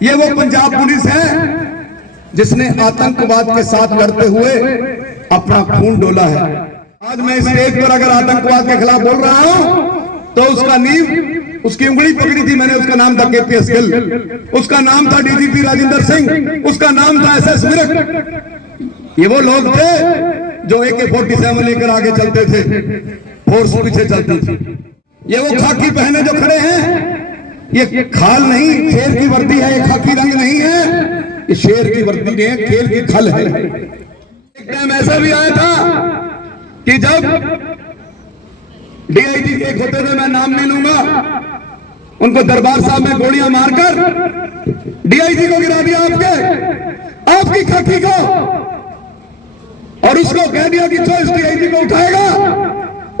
ये वो पंजाब पुलिस है जिसने आतंकवाद के साथ लड़ते हुए अपना खून डोला है। आज मैं स्टेज पर अगर आतंकवाद के खिलाफ बोल रहा हूं तो उसका नींव, उसकी उंगली पकड़ी थी मैंने, उसका नाम था केपीएस गिल, उसका नाम था डीजीपी राजेंद्र सिंह, उसका नाम था एसएस विरक। ये वो लोग थे जो AK-47 लेकर आगे चलते थे, फोर्स पीछे चलती थी। ये वो खाकी पहने जो खड़े हैं, ये खाल नहीं, शेर की वर्दी है, ये खाकी रंग नहीं है, ये शेर की वर्दी नहीं है, खेल की खल है। एक टाइम ऐसा भी आया था कि जब DIG के एक होते थे, मैं नाम नहीं लूंगा, उनको दरबार साहब में गोलियां मारकर DIG को गिरा दिया, आपकी खाकी को, और उसको कह दिया कि जो इस DIG को उठाएगा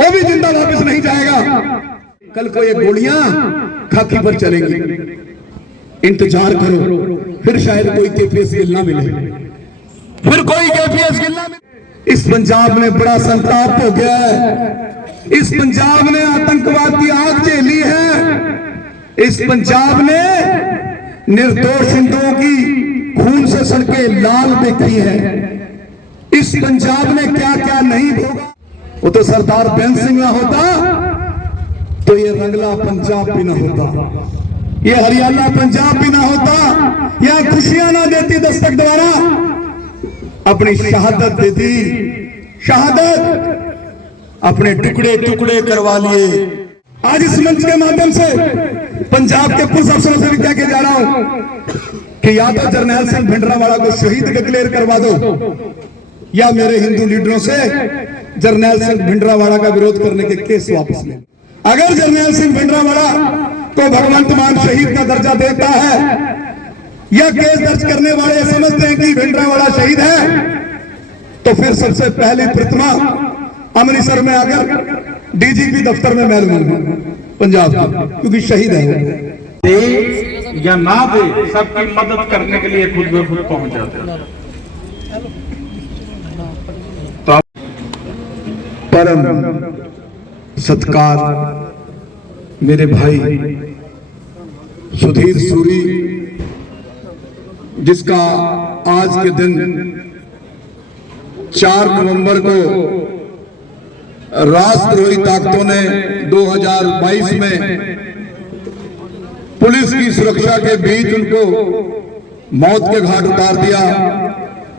वो भी जिंदा वापस नहीं जाएगा। कल को ये गोलियां खाकी पर चलेंगी, इंतजार करो, फिर शायद कोई KPS गिल ना मिले, फिर कोई KPS गिल ना मिले। इस पंजाब में बड़ा संताप हो गया है, इस पंजाब ने आतंकवाद की आग झेली है, इस पंजाब ने निर्दोष हिंदुओं की खून से सड़कें लाल देखी है, इस पंजाब ने क्या क्या नहीं भोगा। वो तो सरदार बेंस सिंह ना होता तो ये रंगला पंजाब भी ना होता, ये हरियाणा पंजाब भी ना होता, यह खुशियां ना देती दस्तक द्वारा, अपनी शहादत देती, शहादत अपने टुकड़े टुकड़े करवा लिए। आज इस मंच के माध्यम से पंजाब के पुलिस अफसरों से भी कह के जा रहा हूं कि या तो जरनैल सिंह भिंडरावाला को शहीद डिक्लेयर करवा दो, या मेरे हिंदू लीडरों से जरनैल सिंह भिंडरावाला का विरोध करने के केस वापस ले। अगर जरनैल सिंह भिंडरावाला को भगवंत मान शहीद का दर्जा देता है, या केस दर्ज करने वाले समझते हैं कि भिंडरावाला शहीद है, तो फिर सबसे पहली प्रतिमा अमृतसर में आकर DGP दफ्तर में मैं लूंगा पंजाब का, क्योंकि शहीद है वो। दे या ना दे, सबकी मदद करने के लिए खुद ब खुद पहुंच जाते हैं। तो परम सत्कार मेरे भाई सुधीर सूरी, जिसका आज के दिन 4 नवंबर को राष्ट्रद्रोही ताकतों ने 2022 में पुलिस की सुरक्षा के बीच उनको मौत के घाट उतार दिया।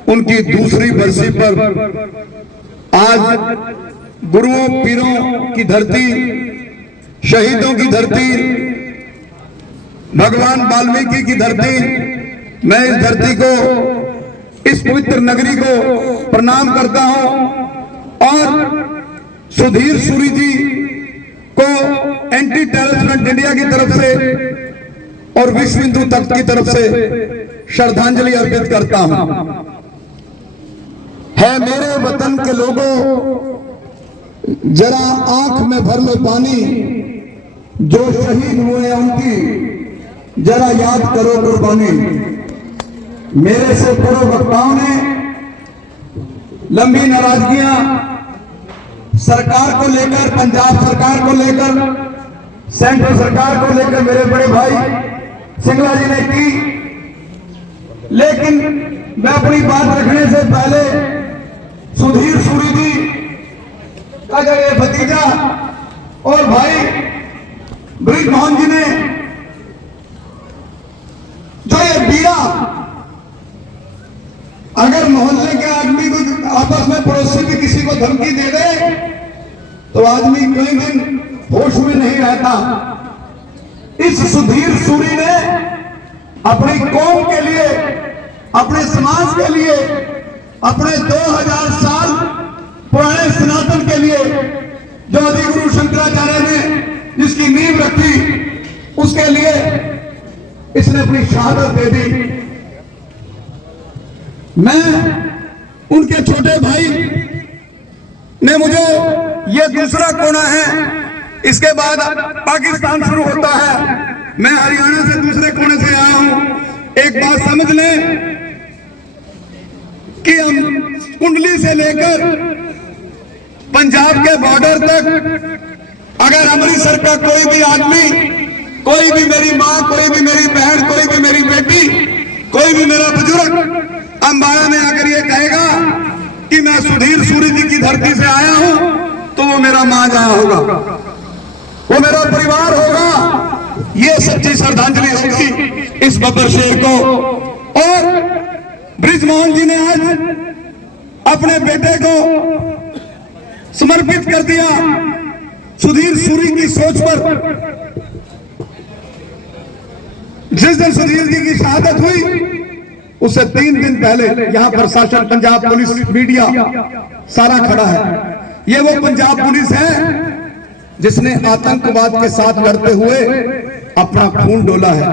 उनकी दूसरी बरसी पर आज गुरुओं पीरों की धरती, शहीदों की धरती, भगवान वाल्मीकि की धरती, मैं इस धरती को, इस पवित्र नगरी को प्रणाम करता हूं और सुधीर सूरी जी को एंटी टेररिस्ट इंडिया की तरफ से और विश्व हिंदू तख्त की तरफ से श्रद्धांजलि अर्पित करता हूं। है मेरे वतन के लोगों, जरा आंख में भर लो पानी, जो शहीद हुए हैं उनकी जरा याद करो कुर्बानी। मेरे से पूर्व वक्ताओं ने लंबी नाराजगियां सरकार को लेकर, पंजाब सरकार को लेकर, सेंट्रल सरकार को लेकर मेरे बड़े भाई सिंगला जी ने की, लेकिन मैं अपनी बात रखने से पहले सुधीर सूरी जी का जो ये भतीजा और भाई ब्रिज मोहन जी ने जो ये बीड़ा, अगर मोहल्ले के आदमी को आपस में पड़ोसी भी किसी को धमकी दे दे तो आदमी कई दिन होश में नहीं रहता। इस सुधीर सूरी ने अपनी कौम के लिए, अपने समाज के लिए, अपने 2000 साल पुराने सनातन के लिए जो आदिगुरु शंकराचार्य ने जिसकी नींव रखी, उसके लिए इसने अपनी शहादत दे दी। मैं उनके छोटे भाई ने, मुझे ये दूसरा कोना है, इसके बाद पाकिस्तान शुरू होता है, मैं हरियाणा से दूसरे कोने से आया हूं। एक बात समझ लें कि हम कुंडली से लेकर पंजाब के बॉर्डर तक अगर अमृतसर का कोई भी आदमी, कोई भी मेरी माँ, कोई भी मेरी बहन, कोई भी मेरी बेटी कोई भी मेरा बुजुर्ग अंबाला में आकर ये कहेगा कि मैं सुधीर सूरी जी की धरती से आया हूं, तो वो मेरा मां आया होगा, वो मेरा परिवार होगा। ये सच्ची श्रद्धांजलि होगी इस बब्बर शेर को। और ब्रिजमोहन जी ने आज अपने बेटे को समर्पित कर दिया सुधीर सूरी की सोच पर। जिस दिन सुधीर जी की शहादत हुई उससे 3 दिन पहले यहां पर शासन, पंजाब पुलिस, मीडिया सारा खड़ा है। ये वो पंजाब पुलिस है जिसने आतंकवाद के साथ लड़ते हुए अपना खून डोला है।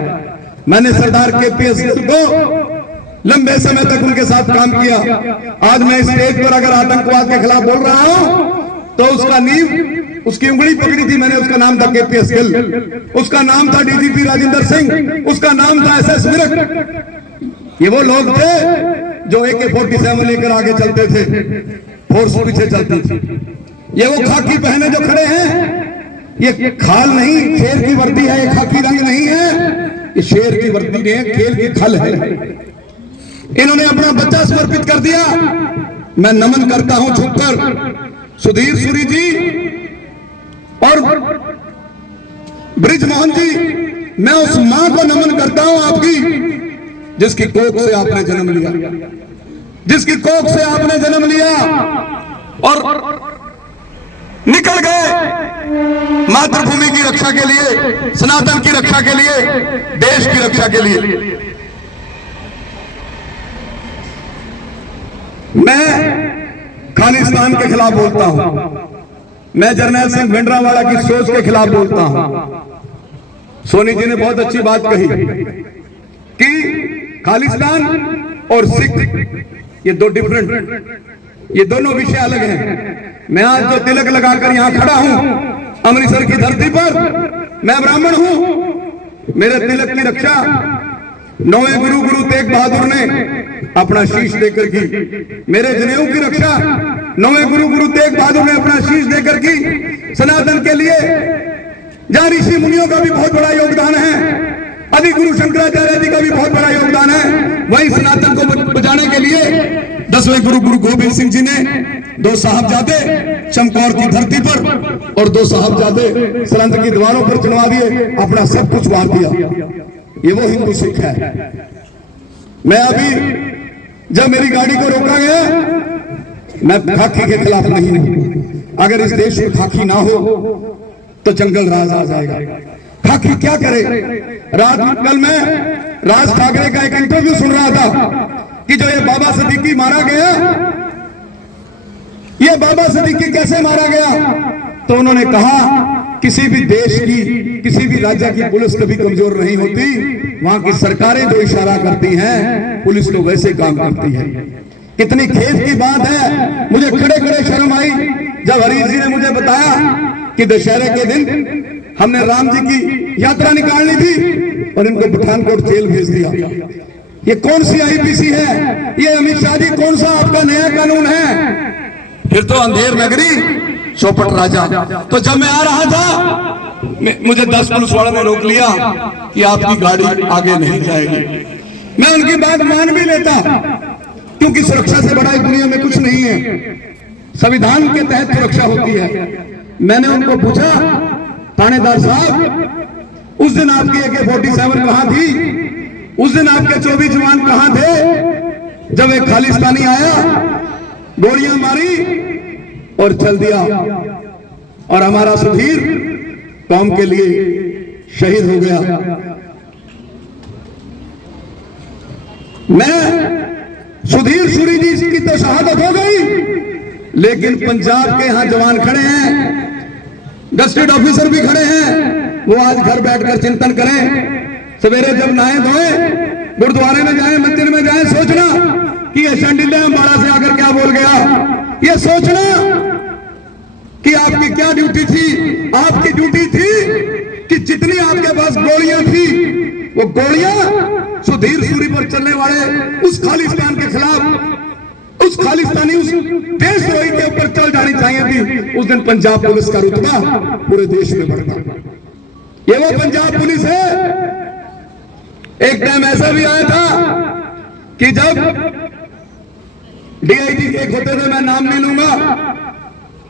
मैंने सरदार KPS गिल को लंबे समय तक उनके साथ काम किया। आज मैं स्टेज पर अगर आतंकवाद के खिलाफ बोल रहा हूं तो उसका नींव, उसकी उंगली पकड़ी थी मैंने, उसका नाम था KPS गिल, उसका नाम था DGP राजेंद्र सिंह, उसका नाम था SS विरक। ये वो लोग थे जो AK-47 लेकर आगे चलते थे, फोर्स पीछे चलती थी। ये वो खाकी पहने जो खड़े हैं, ये खाल नहीं, शेर की वर्दी है, ये खाकी रंग नहीं है, ये शेर की वर्दी नहीं है, खेल की खल है। इन्होंने अपना बच्चा समर्पित कर दिया। मैं नमन करता हूं झुककर सुधीर सूरी जी और ब्रिजमोहन जी। मैं उस मां को नमन करता हूं आपकी, जिसकी कोख से आपने जन्म लिया, जिसकी कोख से आपने जन्म लिया और निकल गए मातृभूमि की रक्षा के लिए, सनातन की रक्षा के लिए, देश की रक्षा के लिए। मैं खालिस्तान के खिलाफ बोलता हूं, मैं जर्नैल सिंह भिंडरावाला की सोच के खिलाफ बोलता हूं। सोनी जी ने बहुत अच्छी बात कही कि खालिस्तान और सिख ये दो डिफरेंट, ये दोनों विषय अलग हैं। मैं आज जो तिलक लगाकर यहां खड़ा हूं अमृतसर की धरती पर, मैं ब्राह्मण हूं। मेरे तिलक की रक्षा 9वें गुरु तेग बहादुर ने अपना शीश देकर की। मेरे जनेऊ की रक्षा 9वें गुरु तेग बहादुर ने अपना शीश देकर की। सनातन के लिए जहां ऋषि मुनियों का भी बहुत बड़ा योगदान है, आदि गुरु शंकराचार्य जी का भी बहुत बड़ा योगदान है, वहीं सनातन को बचाने के लिए 10वें गुरु गोविंद सिंह जी ने 2 साहबजादे चमकौर की धरती पर और 2 साहबजादे सरहद की दीवारों पर चुनवा दिए, अपना सब कुछ वार दिया। ये वो हिंदू सिख है। मैं अभी जब मेरी गाड़ी को रोका गया, मैं खाकी के खिलाफ नहीं हूं। अगर इस देश में खाकी ना हो तो जंगल राज आ जाएगा। खाकी क्या करे? रात कल मैं राज ठाकरे का एक इंटरव्यू सुन रहा था कि जो ये बाबा सिद्दीकी मारा गया, ये बाबा सिद्दीकी कैसे मारा गया? तो उन्होंने कहा किसी भी देश की, किसी भी राज्य की पुलिस कभी कमजोर नहीं होती, वहां की सरकारें जो इशारा करती हैं पुलिस तो वैसे काम करती है। कितनी खेद की बात है, मुझे खड़े खड़े शर्म आई जब हरीश जी ने मुझे बताया कि दशहरे के दिन हमने राम जी की यात्रा निकालनी थी और इनको पठानकोट जेल भेज दिया। ये कौन सी IPC है? ये अमित शाह जी कौन सा आपका नया कानून है? फिर तो अंधेर नगरी चौपट राजा। तो जब मैं आ रहा था मुझे 10 पुलिस वालों ने रोक लिया कि आपकी गाड़ी आगे नहीं जाएगी। मैं उनकी बात मान भी लेता, क्योंकि सुरक्षा से बड़ा इस दुनिया में कुछ नहीं है। संविधान के तहत सुरक्षा होती है। मैंने उनको पूछा, थानेदार साहब उस दिन आपकी AK-47 कहां थी? उस दिन आपके 24 जवान कहां थे जब एक खालिस्तानी आया, गोलियां मारी और चल दिया और हमारा सुधीर कौम के लिए शहीद हो गया? मैं सुधीर सूरी जी की तो शहादत हो गई, लेकिन पंजाब के यहां जवान खड़े हैं, गस्टेड ऑफिसर भी खड़े हैं, वो आज घर बैठकर चिंतन करें। सवेरे जब नहाए धोए, गुरुद्वारे में जाए, मंदिर में जाए, सोचना कि ये शंडिल्य अंबाला से आकर क्या बोल गया। ये सोचना कि आपकी क्या ड्यूटी थी। आपकी ड्यूटी थी कि जितनी आपके पास गोलियां थी, वो गोलियां सुधीर सूरी पर चलने वाले उस खालिस्तान के खिलाफ, उस खालिस्तानी, उस देशद्रोही के ऊपर चल जानी चाहिए थी। उस दिन पंजाब पुलिस का रुतबा पूरे देश में बढ़ता। ये वो पंजाब पुलिस है। एक टाइम ऐसा भी आया था कि जब डीआईजी के एक होते थे, मैं नाम नहीं लूंगा,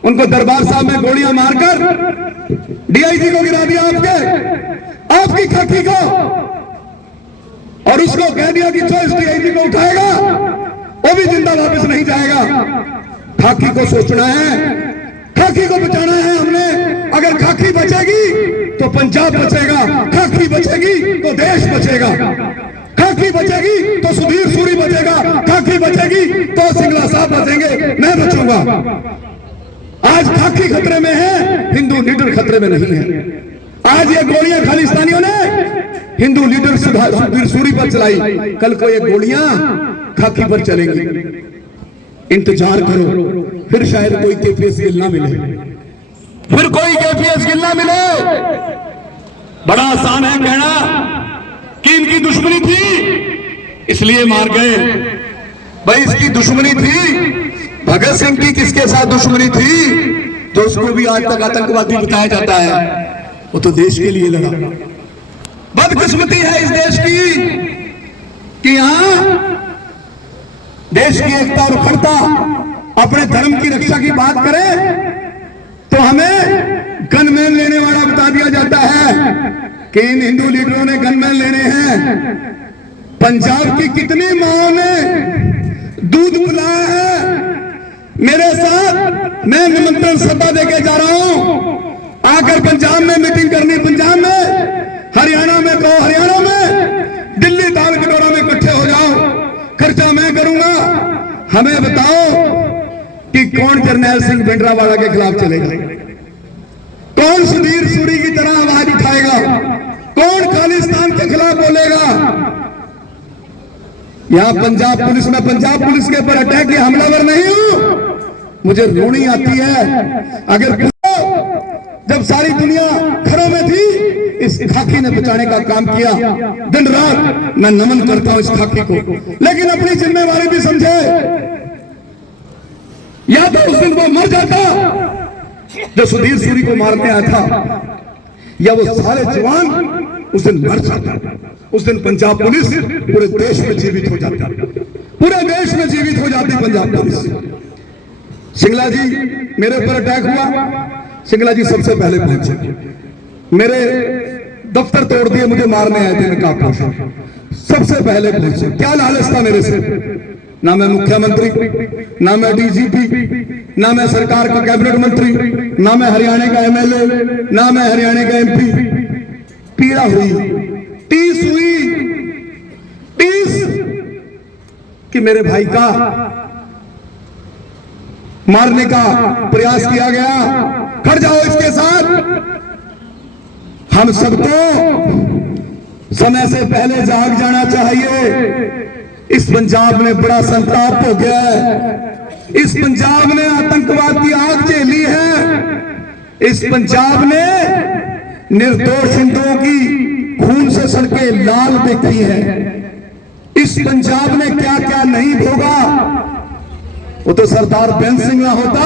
उनको दरबार साहब में गोलियां मारकर डीआईजी को गिरा दिया आपकी खाकी को, और उसको कह दिया कि जो इस डीआईजी को उठाएगा वो भी जिंदा वापस नहीं जाएगा। खाकी को सोचना है, खाकी को बचाना है हमने। अगर खाकी बचेगी तो पंजाब बचेगा, खाकी बचेगी तो देश बचेगा, खाकी बचेगी तो सुधीर सूरी बचेगा, खाकी बचेगी तो सिंगला साहब बचेंगे, मैं बचूंगा। आज खाकी खतरे में है, हिंदू लीडर खतरे में नहीं है। आज ये गोलियां खालिस्तानियों ने हिंदू लीडर सुधीर सूरी पर चलाई, कल को ये गोलियां खाकी पर चलेंगी। इंतजार करो, फिर शायद कोई केपीएस गिल ना मिले, फिर कोई केपीएस गिल ना मिले। बड़ा आसान है कहना कि इनकी दुश्मनी थी इसलिए मार गए। भाई इसकी दुश्मनी थी, भगत सिंह की किसके साथ दुश्मनी थी तो उसको भी आज तक आतंकवादी बताया जाता है। वो तो देश के लिए लड़ा। बदकिस्मती है इस देश की कि यहां देश की एकता और अखंडता, अपने धर्म की रक्षा की बात करें तो हमें गनमैन लेने वाला बता दिया जाता है कि इन हिंदू लीडरों ने गनमैन लेने हैं। पंजाब की कितनी माओं ने दूध पिलाया है मेरे साथ। मैं निमंत्रण सभा देके जा रहा हूं, आकर पंजाब में मीटिंग करनी, पंजाब में, हरियाणा में कहो हरियाणा में, दिल्ली दाल कटोरा में इकट्ठे हो जाओ, खर्चा मैं करूंगा। हमें बताओ कि कौन जरनैल सिंह भिंडरावाला के खिलाफ चलेगा, कौन सुधीर सूरी की तरह आवाज उठाएगा, कौन खालिस्तान के खिलाफ बोलेगा। यहां पंजाब पुलिस में, पंजाब पुलिस के ऊपर अटैक के हमलावर नहीं हूं, मुझे रोनी आती है। अगर जब सारी दुनिया घरों में थी, इस खाकी ने बचाने का काम किया। दिन रात मैं नमन करता हूं इस खाकी को, लेकिन अपनी जिम्मेवारी भी समझे। या तो उस दिन वो मर जाता जो सुधीर सूरी को मारने आया था, या वो सारे जवान उस दिन मर जाता। उस दिन पंजाब पुलिस पूरे देश में जीवित हो जाती, पूरे देश में जीवित हो जाती पंजाब पुलिस। सिंगला जी मेरे ऊपर अटैक हुआ, सिंगला जी सबसे पहले पहुंचे, मेरे दफ्तर तोड़ दिए, मुझे मारने आए थे नकाबपोश, सबसे पहले पहुंचे। क्या लालच था मेरे से, ना मैं मुख्यमंत्री, ना मैं डीजीपी, ना मैं सरकार का कैबिनेट मंत्री, ना मैं हरियाणा का एमएलए, ना मैं हरियाणा का एमपी। पीड़ा हुई, टीस हुई, टीस कि मेरे भाई का मारने का प्रयास किया गया। खड़ जाओ इसके साथ। हम सबको समय से पहले जाग जाना चाहिए। इस पंजाब में बड़ा संताप हो गया है। इस पंजाब ने आतंकवाद की आग झेली है। इस पंजाब ने निर्दोष हिंदुओं की खून से सड़के लाल देखी है। इस पंजाब ने क्या क्या नहीं भोगा। वो तो सरदार बेन सिंह ना होता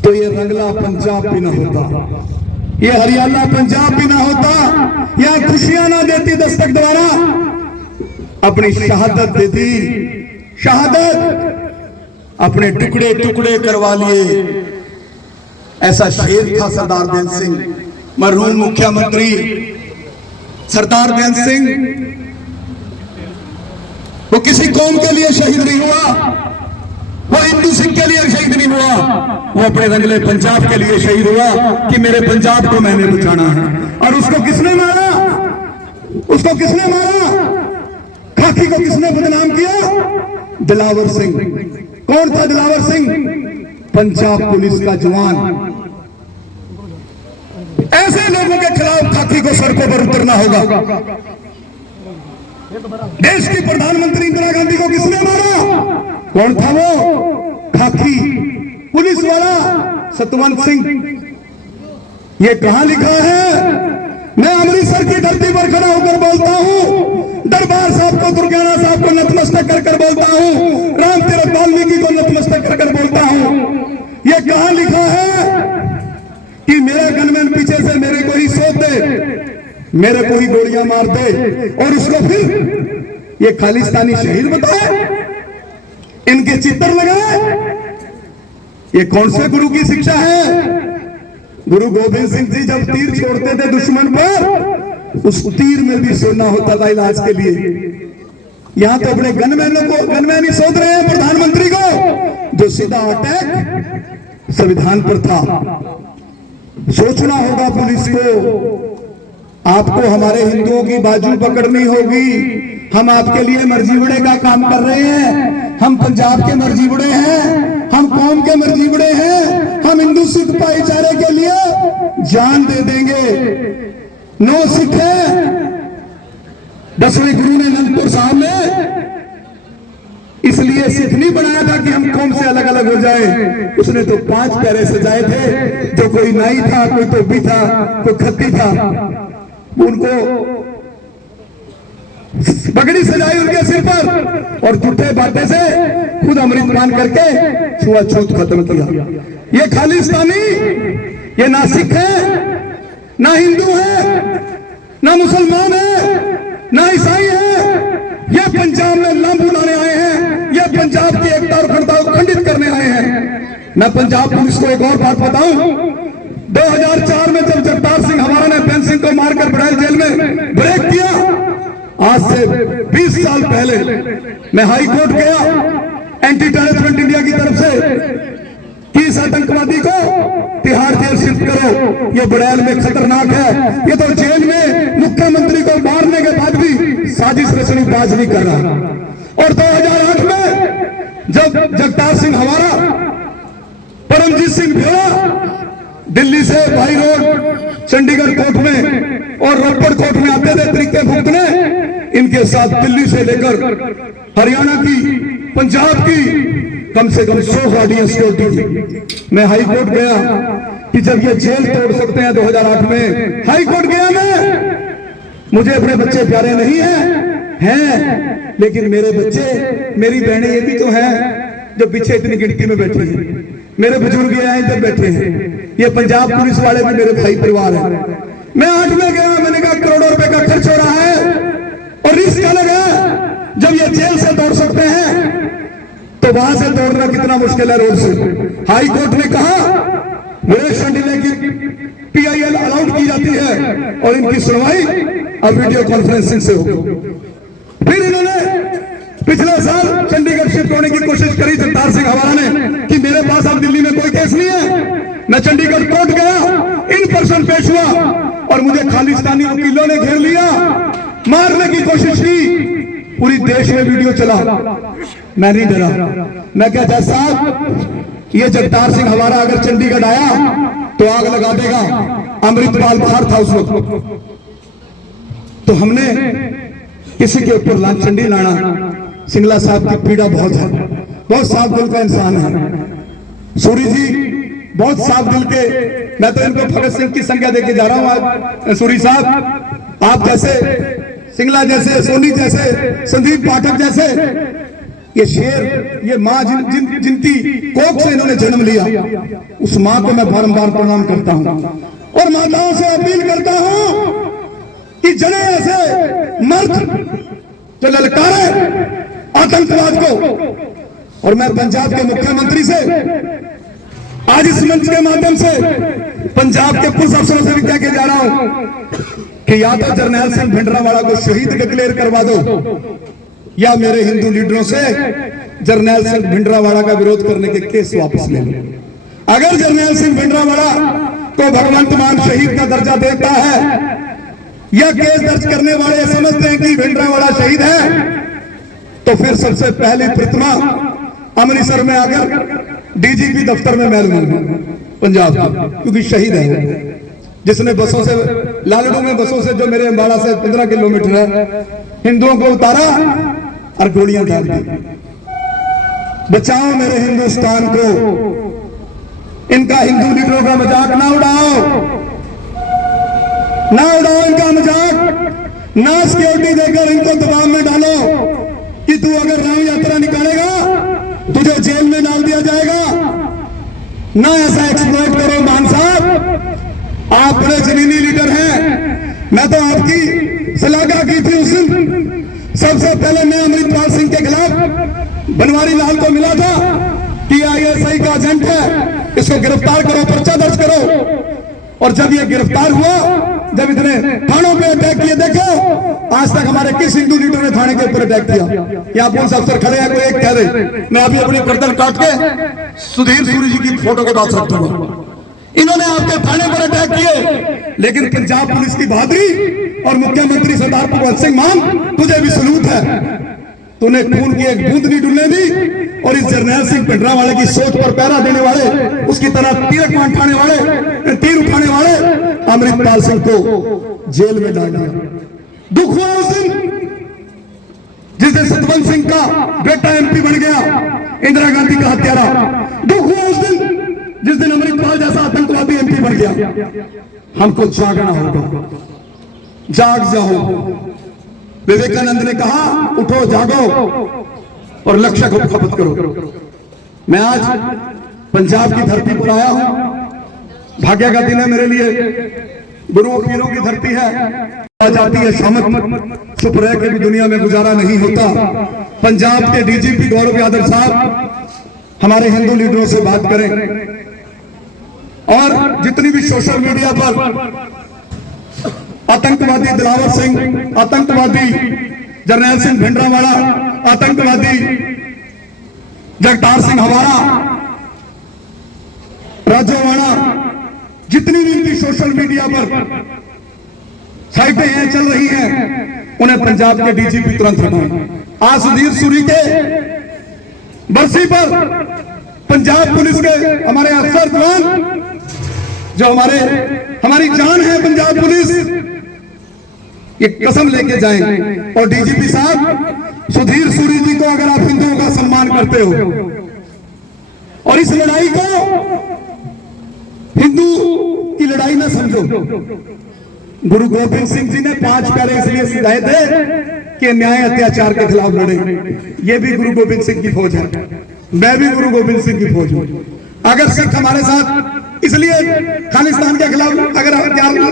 तो ये रंगला पंजाब भी ना होता, ये हरियाणा पंजाब भी ना होता, यहां खुशियां ना देती दस्तक द्वारा, अपनी शहादत देती। शहादत अपने टुकड़े टुकड़े करवा लिए। ऐसा शेर था सरदार बेन सिंह, मरहूम मुख्यमंत्री सरदार बेन सिंह। वो किसी कौम के लिए शहीद नहीं हुआ, वो हिंदू सिंह के लिए शहीद नहीं हुआ, वो अपने रंगले पंजाब के लिए शहीद हुआ कि मेरे पंजाब को मैंने बचाना है। और उसको किसने मारा, उसको किसने मारा, खाकी को किसने बदनाम किया? दिलावर सिंह। कौन था दिलावर सिंह? पंजाब पुलिस का जवान। ऐसे लोगों के खिलाफ खाकी को सड़कों पर उतरना होगा। देश की प्रधानमंत्री इंदिरा गांधी को किसने मारा? कौन था वो? खाकी पुलिस वाला सतवंत सिंह। ये कहां लिखा है? मैं अमृतसर की धरती पर खड़ा होकर बोलता हूं, दरबार साहब को, दुर्गाना साहब को नतमस्तक कर कर बोलता हूं, राम तीरथ वाल्मीकि को नतमस्तक कर कर बोलता हूं। ये कहां लिखा है कि मेरा गनमैन पीछे से मेरे को ही सोच दे, मेरे को ही गोलियां मार दे और उसको फिर ये खालिस्तानी शहीद बताए, इनके चित्र लगाए। ये कौन से गुरु की शिक्षा है? गुरु गोविंद सिंह जी जब तीर छोड़ते थे दुश्मन पर, उस तीर में भी सोना होता था इलाज के लिए। यहां तो अपने गनमैन ही सोच रहे हैं प्रधानमंत्री को, जो सीधा अटैक संविधान पर था। सोचना होगा पुलिस को, आपको हमारे हिंदुओं की बाजू पकड़नी होगी। हम आपके लिए मर्जीबड़े का काम कर रहे हैं, हम पंजाब के मर्जीबड़े हैं, हम कौम के मर्जीबड़े हैं, हम हिंदू सिख भाईचारे के लिए जान दे देंगे। 9 सिख है 10वें गुरु ने अनंतपुर साहब में इसलिए सिख नहीं बनाया था कि हम कौम से अलग अलग हो जाए। उसने तो 5 प्यारे सजाए थे, जो कोई नाई था, कोई धोबी था, कोई खत्ती था, उनको पगड़ी सजाई उनके सिर पर और झूठे बातें से खुद अमृत पान करके छुआछूत खत्म किया। ये खालिस्तानी, ये ना सिख है, ना हिंदू है, ना मुसलमान है, ना ईसाई है। ये पंजाब में लंब उड़ाने आए हैं, ये पंजाब की एकता और अखंडता को खंडित करने आए हैं। मैं पंजाब पुलिस को एक और बात बताऊं, 2004 में जब जगतार सिंह हमारा ने बेन सिंह को मारकर बड़ैल जेल में ब्रेक किया, आज से 20 साल पहले मैं हाई कोर्ट गया एंटी टेररिस्ट इंडिया की तरफ से कि इस आतंकवादी को तिहाड़ जेल शिफ्ट करो, ये बड़ैल में खतरनाक है। ये तो जेल में मुख्यमंत्री को मारने के बाद भी साजिश रचनी बाज नहीं कर रहा। और 2008 में जब जगतार सिंह हमारा, परमजीत सिंह भेड़ा दिल्ली से बाई रोड चंडीगढ़ कोर्ट में और रोपड़ कोर्ट में आते थे तरीके भुगतने, इनके साथ दिल्ली से लेकर हरियाणा की, पंजाब की कम से कम 100 गाड़ियां सिक्योरिटी थी। मैं हाई कोर्ट गया कि जब ये जेल तोड़ सकते हैं 2008 में, हाई कोर्ट गया मैं। मुझे अपने बच्चे प्यारे नहीं हैं, लेकिन मेरे बच्चे, मेरी बहनें ये भी तो हैं जो पीछे इतनी गिनती में बैठी हैं। मेरे बुजुर्ग यहाँ इधर बैठे हैं, ये पंजाब पुलिस वाले भी मेरे भाई परिवार है। मैं 8 में गया, मैंने कहा करोड़ों रुपए का खर्च हो रहा है और रिस्क अलग है। जब ये जेल से तोड़ सकते हैं तो वहां से तोड़ना कितना मुश्किल है रोड से। हाई कोर्ट ने कहा मुकेश चंडीले की PIL अलाउड की जाती है और इनकी सुनवाई अब वीडियो कॉन्फ्रेंसिंग से होगी। फिर इन्होंने पिछले साल चंडीगढ़ शिफ्ट होने की कोशिश करी जगतार सिंह हवाला ने कि मेरे पास अब दिल्ली में कोई केस नहीं है। मैं चंडीगढ़ कोर्ट गया, इन पर्सन पेश हुआ और मुझे खालिस्तानी वकीलों ने घेर लिया, मारने की कोशिश की। पूरी देश में वीडियो चला, मैं नहीं डरा। मैं क्या जज साहब, ये जगतार सिंह हवाला अगर चंडीगढ़ आया तो आग लगा देगा। अमृतपाल बाहर था उस वक्त, तो हमने किसी के ऊपर लांचंडी लाना। सिंगला साहब की पीड़ा बहुत है, बहुत साफ दिल का इंसान है। सूरी जी बहुत साफ दिल के, मैं तो इनको भगत सिंह की संज्ञा देके जा रहा हूं आज। सूरी साहब, आप जैसे, सिंगला जैसे, सोनी जैसे, संदीप पाठक जैसे, ये शेर, ये माँ जिनकी कोख से इन्होंने जन्म लिया, उस माँ को मैं बारंबार प्रणाम करता हूं और माताओं से अपील करता हूं कि जने ऐसे मर्द जो ललकारे आतंकवाद को। और मैं पंजाब के मुख्यमंत्री से आज इस मंच के माध्यम से पंजाब के पुलिस अफसरों से भी कह के जा रहा हूं कि या तो जरनैल सिंह भिंडरावाला को शहीद डिक्लेयर करवा दो, या मेरे हिंदू लीडरों से जरनैल सिंह भिंडरावाला का विरोध करने के केस वापस ले लो। अगर जरनैल सिंह भिंडरावाला को भगवंत मान शहीद का दर्जा देता है, या केस दर्ज करने वाले समझते हैं कि भिंडरावाला शहीद है, तो फिर सबसे पहली प्रतिमा अमृतसर में आकर DGP दफ्तर में महल में पंजाब का, क्योंकि शहीद है वो, जिसने बसों से, लालड़ू में बसों से, जो मेरे अंबाला से 15 किलोमीटर है, हिंदुओं को उतारा और गोलियां डाल दी। बचाओ मेरे हिंदुस्तान को, इनका हिंदू लीडरों का मजाक ना उड़ाओ, ना उड़ाओ इनका मजाक, ना सिक्योरिटी देकर इनको दबाव में डालो कि तू अगर राम यात्रा निकालेगा तुझे जेल में डाल दिया जाएगा। ना ऐसा एक्सप्लोइट करो मान साहब, आप बड़े जमीनी लीडर हैं। मैं तो आपकी सलाहकार की थी उस दिन, सबसे पहले मैं अमृतपाल सिंह के खिलाफ बनवारी लाल को मिला था कि आईएसआई का एजेंट है, इसको गिरफ्तार करो, पर्चा दर्ज करो। और जब ये गिरफ्तार हुआ, जब इतने थानों पे अटैक किए, देखो आज तक हमारे किस हिंदू लीडर ने थाने के ऊपर अटैक किया? यहाँ पुलिस अफसर खड़े हैं, कोई एक कह दे। मैं अभी अपनी गर्दन काट के सुधीर सूरी जी की फोटो के पास रख दूंगा। इन्होंने आपके थाने पर अटैक किए, लेकिन पंजाब पुलिस की बहादुरी और मुख्यमंत्री सरदार भगवंत सिंह मान, तुझे भी सलूट है। तूने खून की एक बूंद नहीं डुलने दी और इस जरनैल सिंह भिंडरावाले की सोच पर पहरा देने वाले, उसकी तरह तीर उठाने वाले अमृतपाल सिंह को जेल में डाल दिया। दुख हुआ उस दिन जिस दिन सतवंत सिंह का बेटा एमपी बन गया, इंदिरा गांधी का हत्यारा। दुख हुआ उस दिन जिस दिन अमृतपाल जैसा आतंकवादी एमपी बन गया। हमको जागना होगा, जाग जाओ। विवेकानंद ने कहा उठो जागो और लक्ष्य को खपत करो। मैं आज पंजाब की धरती पर आया हूं। भाग्य का दिन है मेरे लिए, गुरुओं पीरों की धरती है। जाती है शामत, चुप रह के भी दुनिया में गुजारा नहीं होता। पंजाब के डीजीपी गौरव यादव साहब हमारे हिंदू लीडरों से बात करें, और जितनी भी सोशल मीडिया पर आतंकवादी दिलावर सिंह, आतंकवादी जरनैल सिंह भिंडरावाला, आतंकवादी जगतार सिंह हवारा, राजोवाड़ा, जितनी भी इनकी सोशल मीडिया पर साइटें हैं, चल रही हैं, उन्हें पंजाब के डीजीपी तुरंत हटाएं। आज सुधीर सूरी के बरसी पर पंजाब पुलिस के हमारे अफसर जवान, जो हमारी जान है पंजाब पुलिस, ये कसम लेके जाएं। और डीजीपी साहब, सुधीर सूरी जी को अगर आप हिंदुओं का सम्मान करते हो और इस लड़ाई को हिंदू की लड़ाई न समझो। गुरु गोविंद सिंह जी ने 5 प्यारे इसलिए सिखाए थे कि न्याय अत्याचार के खिलाफ लड़े। ये भी गुरु गोविंद सिंह की फौज है, मैं भी गुरु गोविंद सिंह की फौज हूं। अगर सिख हमारे साथ इसलिए खालिस्तान के खिलाफ अगर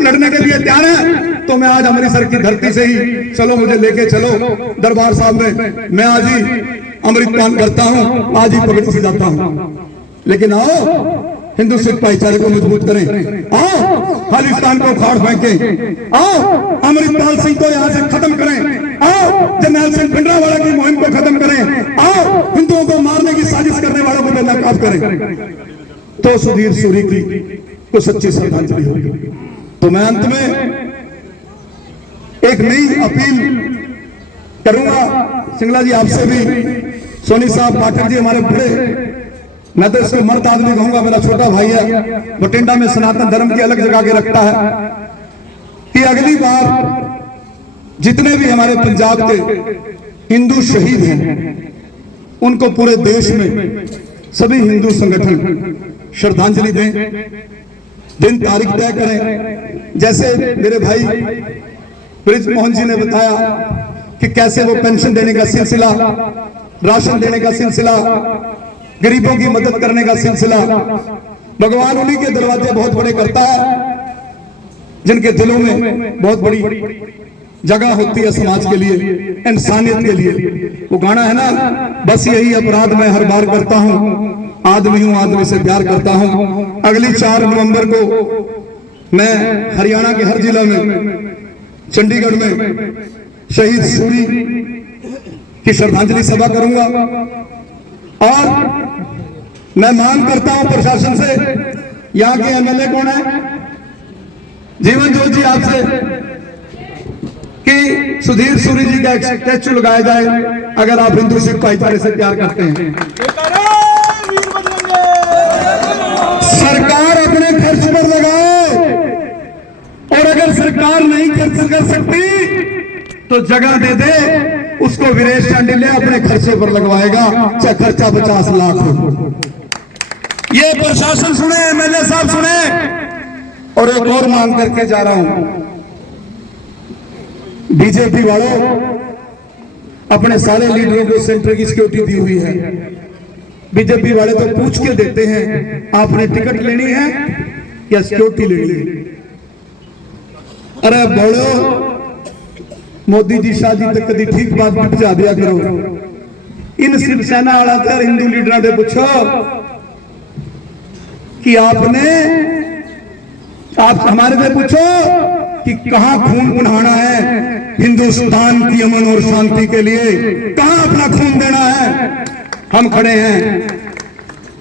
लड़ने के लिए तैयार है, तो मैं आज अमृतसर की धरती से ही, चलो मुझे लेके चलो दरबार साहब में, मैं आज ही अमृतपान करता हूं, आज ही पगड़ी से जाता हूं। लेकिन आओ हिंदू सिख भाईचारे को मजबूत करें, आओ खालिस्तान को उखाड़ फेंकें, आओ अमृतपाल सिंह को यहां से खत्म करें, आओ जरनैल सिंह भिंडरावाला की मुहिम को खत्म करें, आओ हिंदुओं को मारने की साजिश करने वालों को बेनकाब करें। तो सुधीर सूरी की को सच्ची श्रद्धांजलि होगी। तो मैं अंत में एक नई अपील करूंगा सिंगला जी, आपसे भी, सोनी साहब, पाठक जी हमारे बड़े, मैं तो इसको मर्द आदमी कहूंगा, मेरा छोटा भाई है, बठिंडा में सनातन धर्म की अलग जगह के रखता है, कि अगली बार जितने भी हमारे पंजाब के हिंदू शहीद हैं, उनको पूरे देश में सभी हिंदू संगठन श्रद्धांजलि दें, दिन तारीख तय करें। जैसे मेरे भाई ब्रिज मोहन जी ने बताया कि कैसे वो पेंशन देने का सिलसिला, राशन देने का सिलसिला, गरीबों की मदद करने का सिलसिला, भगवान उन्हीं के दरवाजे बहुत बड़े करता है जिनके दिलों में बहुत बड़ी जगह होती है समाज के लिए, इंसानियत के लिए। वो गाना है ना, बस यही अपराध मैं हर बार करता हूं, आदमी हूं आदमी से प्यार करता हूं। अगली 4 नवंबर को मैं हरियाणा के हर जिला में, चंडीगढ़ में शहीद सूरी की श्रद्धांजलि सभा करूंगा। और मैं मांग करता हूं प्रशासन से, यहाँ के एमएलए कौन है, जीवन जोत जी, आपसे, कि सुधीर सूरी जी का एक स्टैचू लगाया जाए अगर आप हिंदू सिख भाईचारे से प्यार करते हैं। सरकार अपने खर्च पर लगाए, और अगर सरकार नहीं खर्च कर सकती तो जगह दे दे, उसको विदेश चांडिल्य अपने खर्चे पर लगवाएगा, चाहे खर्चा 50 लाख हो। ये प्रशासन सुने, एमएलए साहब सुने। और एक और मांग करके जा रहा हूं, बीजेपी वालों, अपने सारे लीडरों को सेंटर की सिक्योरिटी दी हुई है। बीजेपी वाले तो पूछ के देते हैं आपने टिकट लेनी है या सिक्योरिटी लेनी है। अरे बोलो, मोदी जी शाह जी तक कदी ठीक बात पहुंचा दिया करो। इन शिवसेना वाला तो हिंदू लीडर से पूछो कि आप हमारे से पूछो कि कहां खून बहाना है हिंदुस्तान की अमन और शांति के लिए, कहां अपना खून देना है। हम खड़े हैं।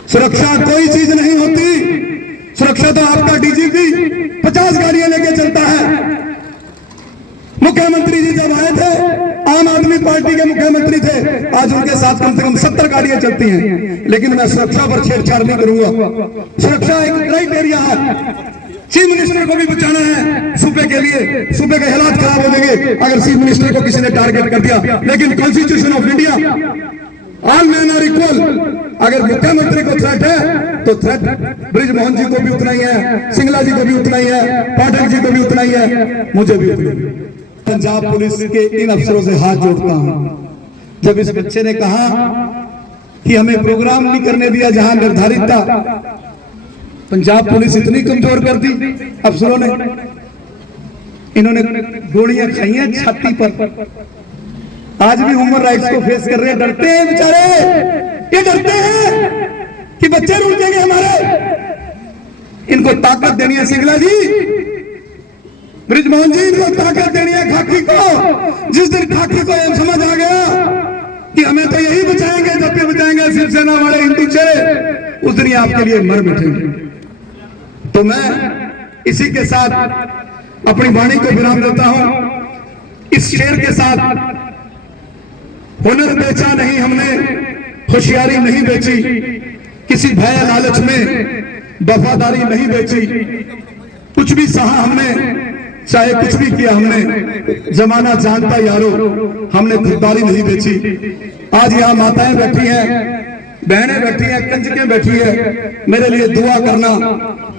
सुरक्षा कोई चीज नहीं होती, सुरक्षा तो आपका डीजीपी 50 गाड़ियां लेके चलता है। मुख्यमंत्री जी जब आए थे, आम आदमी पार्टी के मुख्यमंत्री थे, आज उनके साथ कम से कम 70 गाड़ियां चलती हैं। लेकिन मैं सुरक्षा पर छेड़छाड़ नहीं करूंगा। सुरक्षा एक क्राइटेरिया है। चीफ मिनिस्टर को भी बचाना है सूबे के लिए, सूबे के हालात खराब हो जाएंगे अगर चीफ मिनिस्टर को किसी ने टारगेट कर दिया। लेकिन constitution of India all man are equal. अगर मुख्यमंत्री को थ्रेट है तो थ्रेट ब्रिजमोहन जी को भी उतना ही है, सिंगला जी को भी उतना ही है, पाठक जी को भी उतना ही है, मुझे भी उतना ही। पंजाब पुलिस के इन अफसरों से हाथ जोड़ता हूं। जब इस बच्चे ने कहा कि हमें प्रोग्राम नहीं करने दिया जहां निर्धारित था, पंजाब पुलिस इतनी कमजोर कर दी अफसरों ने, इन्होंने गोलियां खाई हैं छाती पर। आज भी ह्यूमन राइट्स को फेस कर रहे हैं। डरते हैं बेचारे, ये डरते हैं कि बच्चे रुक जाएंगे हमारे। इनको ताकत देनी है सिंगला जी, ब्रिजमोहन जी, इनको ताकत देनी है खाकी को। जिस दिन खाकी को ये समझ आ गया कि हमें तो यही बचाएंगे, जब भी बचाएंगे शिवसेना वाले हिंदू चेहरे, उस दिन ये आपके लिए मर बैठेंगे। तो मैं इसी के साथ अपनी वाणी को विराम देता हूं। इस शेर के साथ, हुनर बेचा नहीं हमने, होशियारी नहीं बेची, किसी भय लालच में वफादारी नहीं बेची, कुछ भी सहा हमने, चाहे कुछ भी किया हमने, जमाना जानता यारो, हमने खुददारी नहीं बेची। आज यहाँ माताएं बैठी हैं, बहनें बैठी हैं, कंजकें बैठी है, मेरे लिए दुआ करना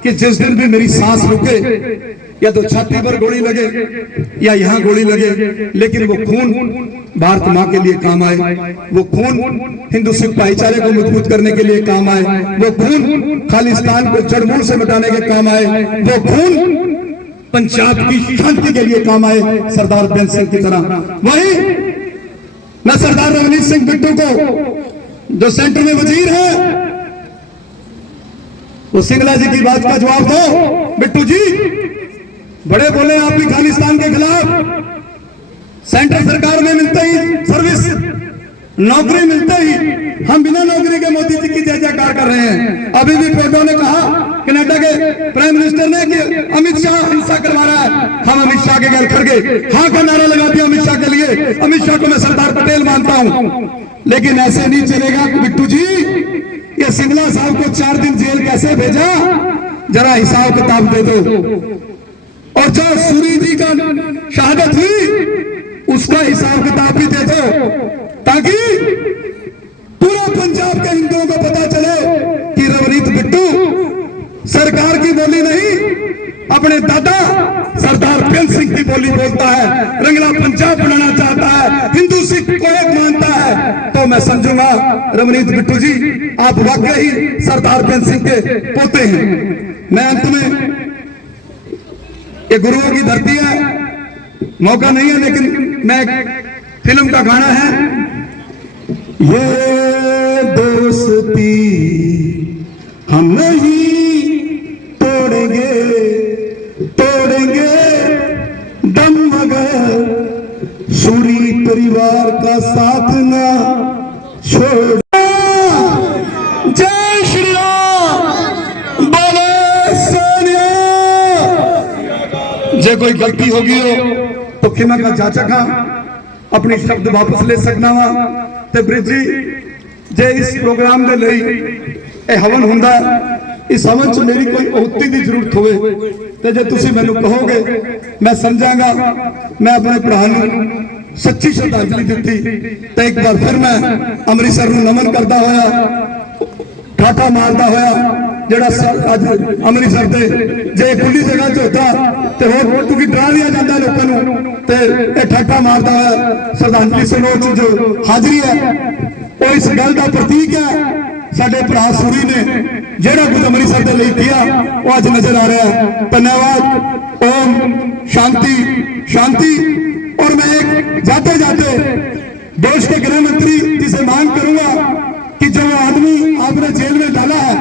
कि जिस दिन भी मेरी सांस रुके, या तो छाती पर गोली लगे या यहाँ गोली लगे, लेकिन वो खून भारत माँ के लिए काम आए, वो खून हिंदू सिख भाईचारे को मजबूत करने के लिए काम आए, वो खून खालिस्तान को जड़मूल से मिटाने के काम आए, वो खून पंजाब की शांति के लिए काम आए, सरदार बेंस सिंह की तरह। वही मैं सरदार रवनीत सिंह बिट्टू को, जो सेंटर में वजीर है, वो सिंगला जी की बात का जवाब दो। बिट्टू जी बड़े बोले आप भी खालिस्तान के खिलाफ, सेंटर सरकार में मिलते ही सर्विस, नौकरी मिलते ही हम बिना नौकरी के मोदी जी की जय जयकार कर रहे हैं। अभी भी ट्रूडो ने कहा, कनाडा के प्राइम मिनिस्टर ने, कि अमित शाह हिंसा करवा रहा है। हम अमित शाह के घर खड़ गए, हाँ का नारा लगा दिया अमित शाह के लिए। अमित शाह को मैं सरदार पटेल मानता हूं, लेकिन ऐसे नहीं चलेगा बिट्टू जी। ये सिंगला साहब को 4 दिन जेल कैसे भेजा, जरा हिसाब किताब दे दो। और जो सूरी जी का शहादत हुई, उसका हिसाब किताब भी दे दो, ताकि पूरा पंजाब के हिंदुओं को पता चले कि रवनीत बिट्टू सरकार की बोली नहीं, अपने दादा सरदार बेंस सिंह की बोली बोलता है, रंगला पंजाब बनाना चाहता है, हिंदू सिख को एक मानता है। तो मैं समझूंगा रवनीत बिट्टू जी, आप वाकई सरदार बेंस सिंह के पोते हैं। मैं अंत में, ये गुरुओं की धरती है, मौका नहीं है, लेकिन मैं फिल्म का गाना है, ये दोस्ती हम नहीं तोड़ेंगे, तोड़ेंगे दम मगर सूरी परिवार का साथ ना छोड़। जय श्री राम, बोले सोनिया। जे कोई गलती होगी हो तो खिमा का जाचक अपनी शब्द वापस ले सकना वा। ते ब्रिज जी, जे इस प्रोग्राम दे लई ए हवन हुंदा, इस हवन च मेरी कोई औती दी जरूरत होवे ते जे तुसी मैनू कहोगे, मैं समझांगा मैं अपने भरा नूं सच्ची श्रद्धांजलि दित्ती। ते एक बार फिर मैं अमृतसर नूं नमन करदा होया, ठाठा मारदा होया, जेड़ा अज अमृतसर दे जे खुली जगह च होता ते होर क्योंकि डरा लिया जाता लोगों नूं, ते ए ठाठा मारदा होया श्रद्धांजलि समारोह च जो हाजरी है, वो इस गल का प्रतीक है। साडे भरा सूरी ने जेड़ा कुछ अमृतसर दे लई किया, वो अज नजर आ रहा है। धन्यवाद। ओम शांति शांति। और मैं एक जाते जाते देश के गृह मंत्री जी से मांग करूंगा कि जो आदमी आपने जेल में डाला है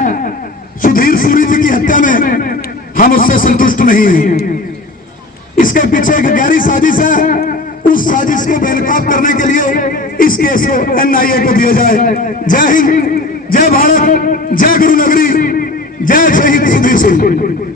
सुधीर सूरी जी की हत्या में, हम उससे संतुष्ट नहीं हैं। इसके पीछे एक गहरी साजिश है, उस साजिश को बेनकाब करने के लिए इस केस को NIA को दिया जाए। जय हिंद, जय भारत, जय गुरु नगरी, जय शहीद सुधीर सूरी।